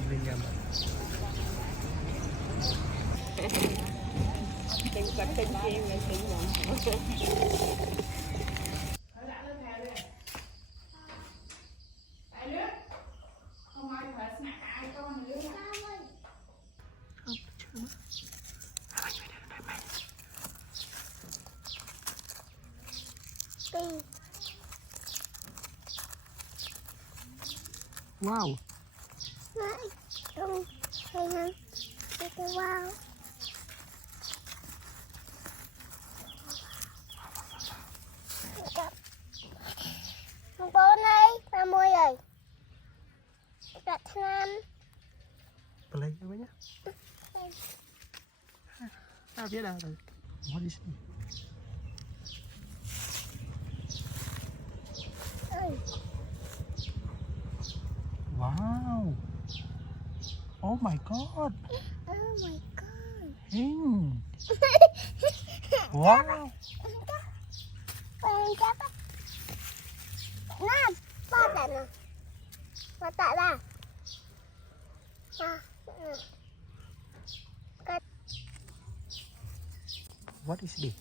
สึกเรียนยาม Tình quật tình chim là tình nhóm. Wow. Wow. Bố này, ba mươi rồi. Đặt năm. Play apa nya? Ah, biết đâu rồi. What is it? Wow. Oh my god. Oh my god. Hình. Wow. Bạn chắc á. Nè, ba tại nè. Ba tại ba. What is this?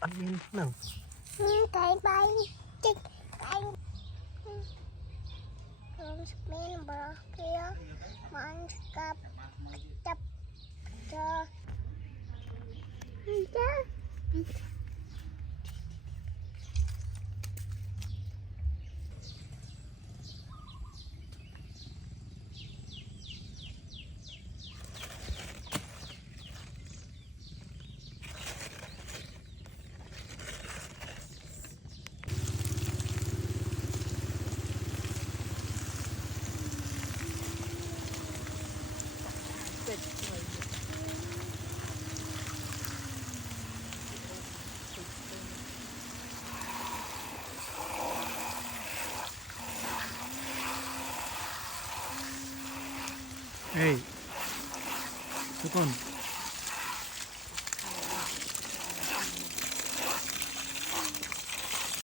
Anh nhìn thế nào? Thấy bay chích bay. Con bên bờ kia mình cặp chập cho chứ. Hey,ทุกคน